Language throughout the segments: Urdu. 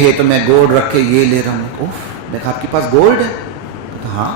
ہے تو میں گولڈ رکھ کے یہ لے رہا ہوں. اوف، میں کہا آپ کے پاس گولڈ ہے؟ ہاں.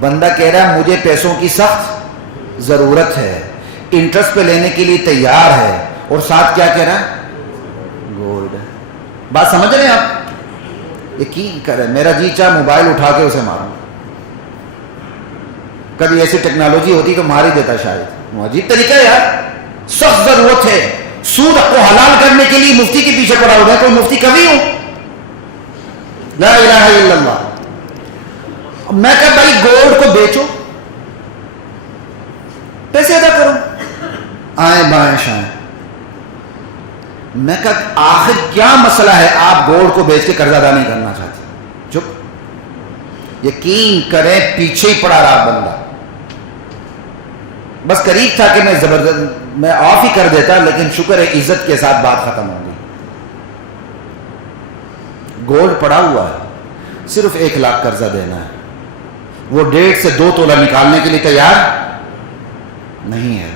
بندہ کہہ رہا ہے مجھے پیسوں کی سخت ضرورت ہے، انٹرسٹ پہ لینے کے لیے تیار ہے، اور ساتھ کیا کہہ رہا ہے؟ گولڈ. بات سمجھ رہے ہیں آپ؟ یقین کریں میرا جی چاہ موبائل اٹھا کے اسے ماروں. کبھی ایسی ٹیکنالوجی ہوتی تو مار ہی دیتا شاید. عجیب طریقہ ہے یار. سخت ضرورت ہے، سود کو حلال کرنے کے لیے مفتی کے پیچھے پڑا ہوا ہے. کوئی مفتی کبھی ہوں؟ لا الہ الا اللہ. میں کہا بھائی گولڈ کو بیچو، پیسے ادا کرو، آئیں بائیں شائیں. میں کہا آخر کیا مسئلہ ہے آپ گولڈ کو بیچ کے قرض ادا نہیں کرنا چاہتے؟ چپ. یقین کریں پیچھے ہی پڑا رہا بندہ. بس قریب تھا کہ میں زبردست میں آف ہی کر دیتا، لیکن شکر ہے عزت کے ساتھ بات ختم ہو گئی. گولڈ پڑا ہوا ہے، صرف 1 لاکھ قرضہ دینا ہے. وہ 1.5 سے 2 تولہ نکالنے کے لیے تیار نہیں ہے.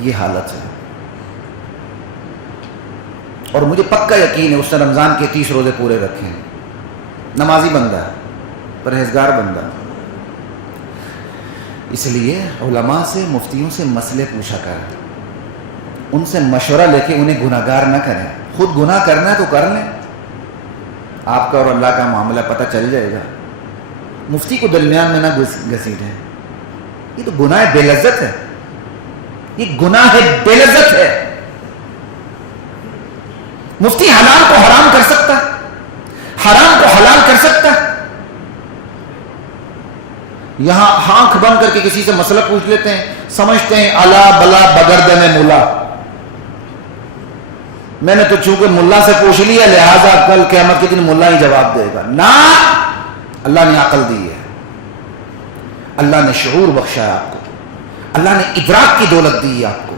یہ حالت ہے. اور مجھے پکا یقین ہے اس نے رمضان کے 30 روزے پورے رکھے ہیں. نمازی بندہ ہے، پرہیزگار بندہ. اس لیے علماء سے، مفتیوں سے مسئلے پوچھا کریں، ان سے مشورہ لے کے انہیں گناہگار نہ کریں. خود گناہ کرنا ہے تو کر لیں، آپ کا اور اللہ کا معاملہ پتہ چل جائے گا. مفتی کو درمیان میں نہ گھسیٹیں. یہ تو گناہ بے لذت ہے، یہ گناہ بے لذت ہے. مفتی حلال کو حرام کر سکتا، حرام کو حلال کر سکتا. یہاں آنکھ بند کر کے کسی سے مسئلہ پوچھ لیتے ہیں، سمجھتے ہیں الا بلا بگرد میں ملا. میں نے تو چونکہ ملا سے پوچھ لیا لہذا کل قیامت کے دن ملا ہی جواب دے گا. نہ، اللہ نے عقل دی ہے، اللہ نے شعور بخشا ہے آپ کو، اللہ نے ادراک کی دولت دی ہے آپ کو.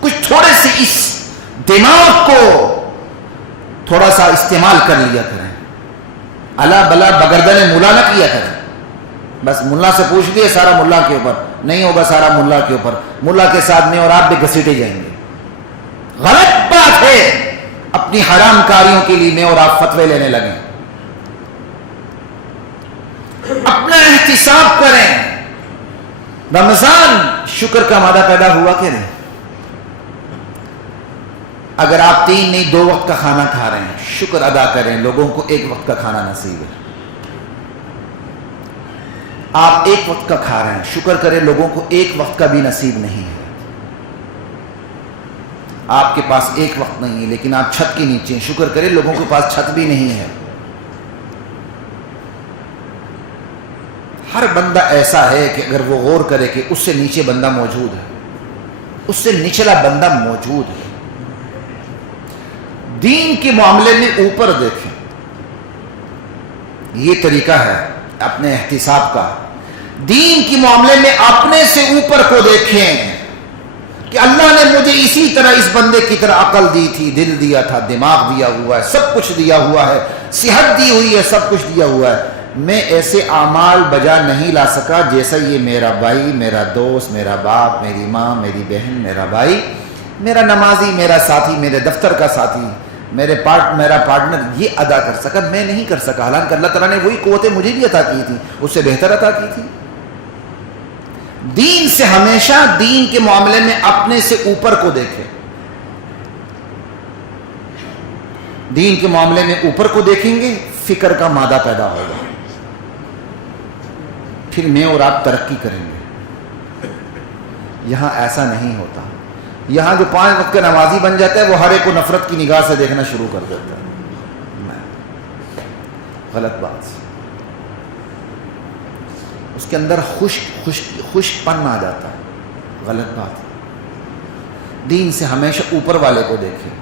کچھ تھوڑے سے اس دماغ کو تھوڑا سا استعمال کر لیا کریں. الا بلا بگردن ملا نہ کیا کریں. بس ملا سے پوچھ لیے سارا ملا کے اوپر نہیں ہوگا، سارا ملا کے اوپر. ملا کے ساتھ میں اور آپ بھی گھسیٹے جائیں گے. غلط بات ہے. اپنی حرام کاریوں کے لیے میں اور آپ فتوے لینے لگیں. اپنا احتساب کریں. رمضان شکر کا مادہ پیدا ہوا کہ نہیں؟ اگر آپ 3 نہیں 2 وقت کا کھانا کھا رہے ہیں شکر ادا کریں. لوگوں کو 1 وقت کا کھانا نصیب ہے. آپ 1 وقت کا کھا رہے ہیں شکر کریں. لوگوں کو 1 وقت کا بھی نصیب نہیں ہے. آپ کے پاس 1 وقت نہیں ہے لیکن آپ چھت کے نیچے ہیں، شکر کریں. لوگوں کے پاس چھت بھی نہیں ہے. ہر بندہ ایسا ہے کہ اگر وہ غور کرے کہ اس سے نیچے بندہ موجود ہے، اس سے نچلا بندہ موجود ہے. دین کے معاملے میں اوپر دیکھیں. یہ طریقہ ہے اپنے احتساب کا. دین کے معاملے میں اپنے سے اوپر کو دیکھیں کہ اللہ نے مجھے اسی طرح اس بندے کی طرح عقل دی تھی، دل دیا تھا، دماغ دیا ہوا ہے، سب کچھ دیا ہوا ہے، صحت دی ہوئی ہے، سب کچھ دیا ہوا ہے. میں ایسے اعمال بجا نہیں لا سکا جیسا یہ میرا بھائی، میرا دوست، میرا باپ، میری ماں، میری بہن، میرا بھائی، میرا نمازی، میرا ساتھی، میرے دفتر کا ساتھی، میرا پارٹنر یہ ادا کر سکا. میں نہیں کر سکا. حالانکہ اللہ تعالیٰ نے وہی قوتیں مجھے بھی عطا کی تھی، اس سے بہتر عطا کی تھی. دین سے ہمیشہ دین کے معاملے میں اپنے سے اوپر کو دیکھیں. دین کے معاملے میں اوپر کو دیکھیں گے فکر کا مادہ پیدا ہوگا. پھر میں اور آپ ترقی کریں گے. یہاں ایسا نہیں ہوتا. یہاں جو 5 وقت کا نمازی بن جاتا ہے وہ ہر ایک کو نفرت کی نگاہ سے دیکھنا شروع کر دیتا ہے. غلط بات. اس کے اندر خوش پن آ جاتا ہے. غلط بات. دین سے ہمیشہ اوپر والے کو دیکھیں.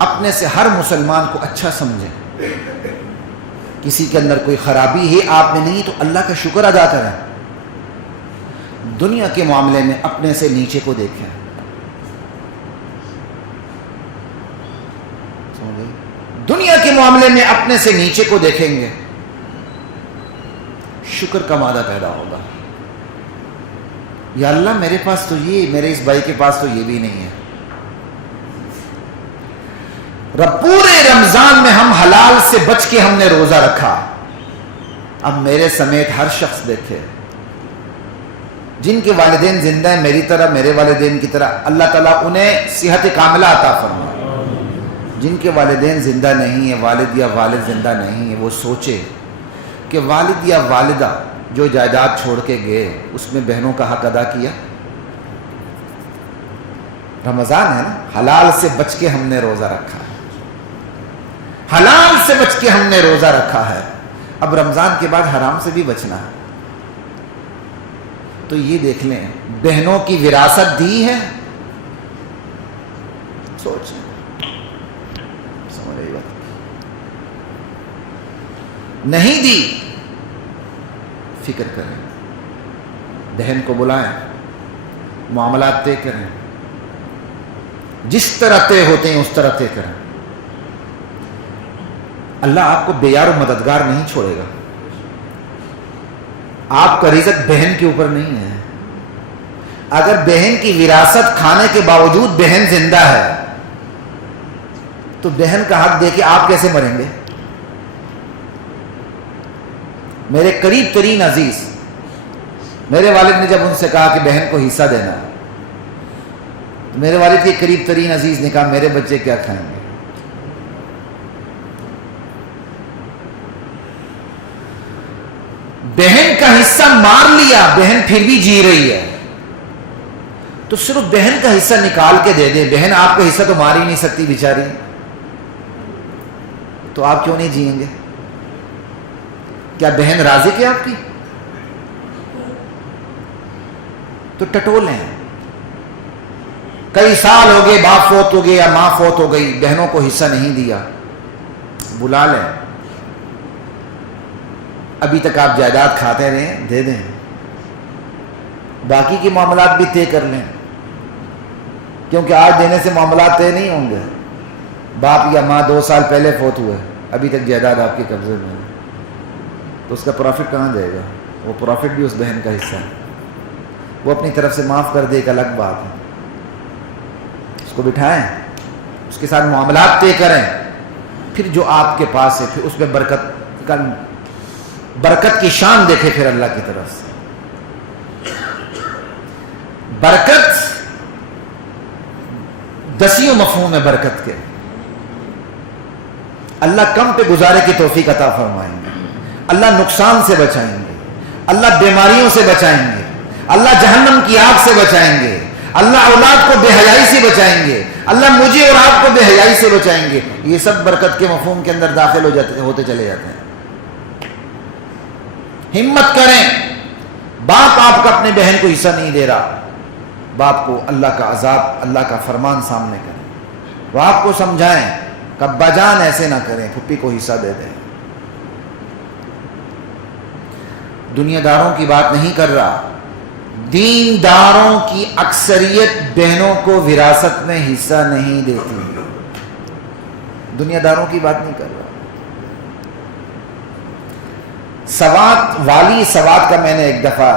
اپنے سے ہر مسلمان کو اچھا سمجھیں. کسی کے اندر کوئی خرابی ہے آپ میں نہیں تو اللہ کا شکر ادا کریں. دنیا کے معاملے میں اپنے سے نیچے کو دیکھیں. دنیا کے معاملے میں اپنے سے نیچے کو دیکھیں گے شکر کا مادہ پیدا ہوگا. یا اللہ میرے پاس تو یہ، میرے اس بھائی کے پاس تو یہ بھی نہیں ہے۔ رب پورے رمضان میں ہم حلال سے بچ کے ہم نے روزہ رکھا، اب میرے سمیت ہر شخص دیکھے جن کے والدین زندہ ہیں میری طرح، میرے والدین کی طرح، اللہ تعالیٰ انہیں صحت کاملہ عطا فرمائے۔ جن کے والدین زندہ نہیں ہیں، والد یا والد زندہ نہیں ہے، وہ سوچے کہ والد یا والدہ جو جائیداد چھوڑ کے گئے اس میں بہنوں کا حق ادا کیا۔ رمضان ہے نا، حلال سے بچ کے ہم نے روزہ رکھا ہے، حلال سے بچ کے ہم نے روزہ رکھا ہے، اب رمضان کے بعد حرام سے بھی بچنا ہے۔ تو یہ دیکھ لیں بہنوں کی وراثت دی ہے، سوچیں، سمجھ رہی بات؟ نہیں دی، فکر کریں، بہن کو بلائیں، معاملات طے کریں، جس طرح طے ہوتے ہیں اس طرح طے کریں۔ اللہ آپ کو بے یار و مددگار نہیں چھوڑے گا، آپ کا رزق بہن کے اوپر نہیں ہے۔ اگر بہن کی وراثت کھانے کے باوجود بہن زندہ ہے تو بہن کا حق دے کے آپ کیسے مریں گے؟ میرے قریب ترین عزیز، میرے والد نے جب ان سے کہا کہ بہن کو حصہ دینا، تو میرے والد کے قریب ترین عزیز نے کہا میرے بچے کیا کھائیں گے؟ بہن کا حصہ مار لیا، بہن پھر بھی جی رہی ہے تو صرف بہن کا حصہ نکال کے دے دیں۔ بہن آپ کا حصہ تو مار ہی نہیں سکتی بیچاری، تو آپ کیوں نہیں جیئیں گے؟ کیا بہن رازق ہے آپ کی؟ تو ٹٹولیں، کئی سال ہو گئے، باپ فوت ہو گئے یا ماں فوت ہو گئی، بہنوں کو حصہ نہیں دیا، بلا لیں، ابھی تک آپ جائیداد کھاتے رہیں، دے دیں، باقی کے معاملات بھی طے کر لیں، کیونکہ آج دینے سے معاملات طے نہیں ہوں گے۔ باپ یا ماں 2 سال پہلے فوت ہوئے، ابھی تک جائیداد آپ کے قبضے میں ہے، تو اس کا پروفٹ کہاں جائے گا؟ وہ پروفٹ بھی اس بہن کا حصہ ہے، وہ اپنی طرف سے معاف کر دے، ایک الگ بات ہے، اس کو بٹھائیں، اس کے ساتھ معاملات طے کریں، پھر جو آپ کے پاس ہے پھر اس میں برکت کی شان دیکھے پھر اللہ کی طرف سے۔ برکت 10 مفہوم ہے برکت کے، اللہ کم پہ گزارے کی توفیق عطا فرمائیں گے، اللہ نقصان سے بچائیں گے، اللہ بیماریوں سے بچائیں گے، اللہ جہنم کی آگ سے بچائیں گے، اللہ اولاد کو بے حیائی سے بچائیں گے، اللہ مجھے اور آپ کو بے حیائی سے بچائیں گے۔ یہ سب برکت کے مفہوم کے اندر داخل ہوتے چلے جاتے ہیں۔ ہمت کریں، باپ آپ کا اپنے بہن کو حصہ نہیں دے رہا، باپ کو اللہ کا عذاب، اللہ کا فرمان سامنے کریں، وہ آپ کو سمجھائیں کہ ابا جان ایسے نہ کریں، پھپھی کو حصہ دے دیں۔ دنیا داروں کی بات نہیں کر رہا، دینداروں کی اکثریت بہنوں کو وراثت میں حصہ نہیں دیتی، دنیا داروں کی بات نہیں کر رہا۔ سوات، والی سوات کا میں نے ایک دفعہ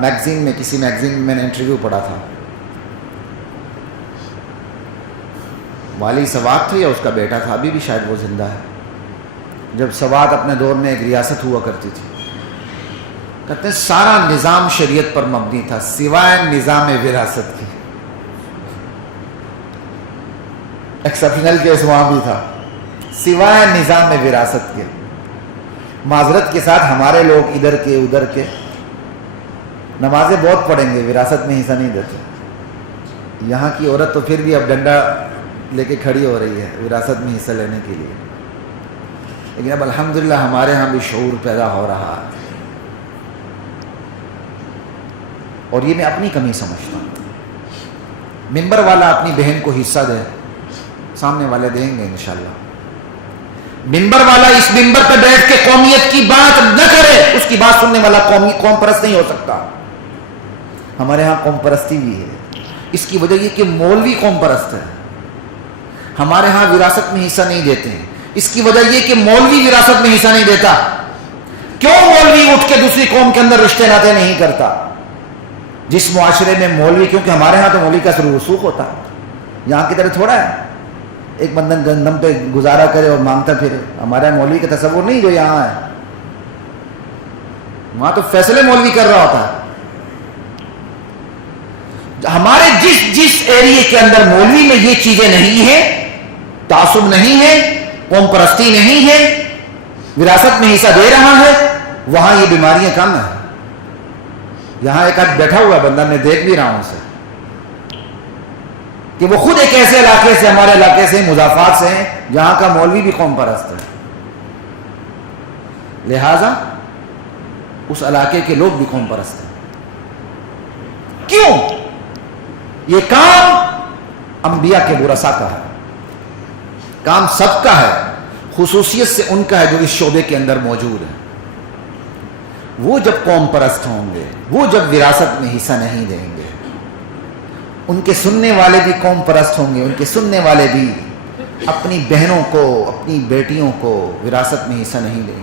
میگزین میں، کسی میگزین میں میں نے انٹرویو پڑھا تھا، والی سوات تھا یا اس کا بیٹا تھا، ابھی بھی شاید وہ زندہ ہے، جب سوات اپنے دور میں ایک ریاست ہوا کرتی تھی، کہتے ہیں سارا نظام شریعت پر مبنی تھا سوائے نظام وراثت کی۔ ایکسپشنل کیس وہاں بھی تھا، سوائے نظام وراثت کے۔ معذرت کے ساتھ ہمارے لوگ ادھر کے ادھر کے نمازیں بہت پڑھیں گے، وراثت میں حصہ نہیں دیتے۔ یہاں کی عورت تو پھر بھی اب ڈنڈا لے کے کھڑی ہو رہی ہے وراثت میں حصہ لینے کے لیے، لیکن اب الحمدللہ ہمارے ہاں بھی شعور پیدا ہو رہا ہے، اور یہ میں اپنی کمی سمجھتا ہوں۔ ممبر والا اپنی بہن کو حصہ دے، سامنے والے دیں گے انشاءاللہ۔ ممبر والا اس ممبر پہ بیٹھ کے قومیت کی بات نہ کرے، اس کی بات سننے والا قوم پرست نہیں ہو سکتا۔ ہمارے ہاں قوم پرستی بھی ہے، اس کی وجہ یہ کہ مولوی قوم پرست ہے، ہمارے ہاں وراثت میں حصہ نہیں دیتے ہیں، اس کی وجہ یہ کہ مولوی وراثت میں حصہ نہیں دیتا۔ کیوں مولوی اٹھ کے دوسری قوم کے اندر رشتے ناطے نہیں کرتا؟ جس معاشرے میں مولوی، کیونکہ ہمارے ہاں تو مولوی کا سر رسوخ ہوتا ہے، یہاں کی طرح تھوڑا ہے ایک بندہ گندم پہ گزارا کرے اور مانگتا پھرے. ہمارے یہاں مولوی کا تصور نہیں جو یہاں ہے، وہاں تو فیصلے مولوی کر رہا ہوتا ہے. ہمارے جس ایریے کے اندر مولوی میں یہ چیزیں نہیں ہیں، تعصب نہیں ہے، قوم پرستی نہیں ہے، وراثت میں حصہ دے رہا ہے، وہاں یہ بیماریاں کم ہیں. یہاں ایک آدھ بیٹھا ہوا بندہ، میں دیکھ بھی رہا ہوں اسے کہ وہ خود ایک ایسے علاقے سے، ہمارے علاقے سے، مضافات سے ہیں جہاں کا مولوی بھی قوم پرست ہے، لہذا اس علاقے کے لوگ بھی قوم پرست ہیں. کیوں؟ یہ کام انبیاء کے ورثاء کا ہے، کام سب کا ہے، خصوصیت سے ان کا ہے جو اس شعبے کے اندر موجود ہے. وہ جب قوم پرست ہوں گے، وہ جب وراثت میں حصہ نہیں دیں گے، ان کے سننے والے بھی قوم پرست ہوں گے، ان کے سننے والے بھی اپنی بہنوں کو، اپنی بیٹیوں کو وراثت میں حصہ نہیں دیں گے.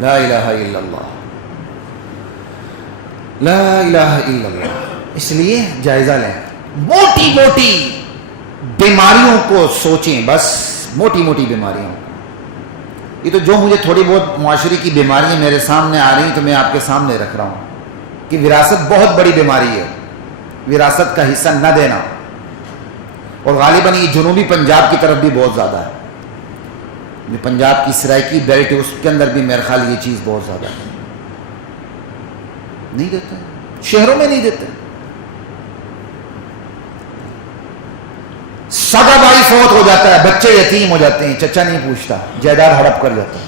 لا الہ الا اللہ، لا الہ الا اللہ. اس لیے جائزہ لیں، موٹی موٹی بیماریوں کو سوچیں، بس موٹی موٹی بیماریوں. یہ تو جو مجھے تھوڑی بہت معاشرے کی بیماریاں میرے سامنے آ رہی ہیں تو میں آپ کے سامنے رکھ رہا ہوں کہ وراثت بہت بڑی بیماری ہے، وراثت کا حصہ نہ دینا. اور غالباً یہ جنوبی پنجاب کی طرف بھی بہت زیادہ ہے، یہ پنجاب کی سرائکی بیلٹ ہے، اس کے اندر بھی میرے خیال یہ چیز بہت زیادہ ہے. نہیں دیتے، شہروں میں نہیں دیتے. سگا بھائی فوت ہو جاتا ہے، بچے یتیم ہو جاتے ہیں، چچا نہیں پوچھتا، جائیداد ہڑپ کر جاتا ہے.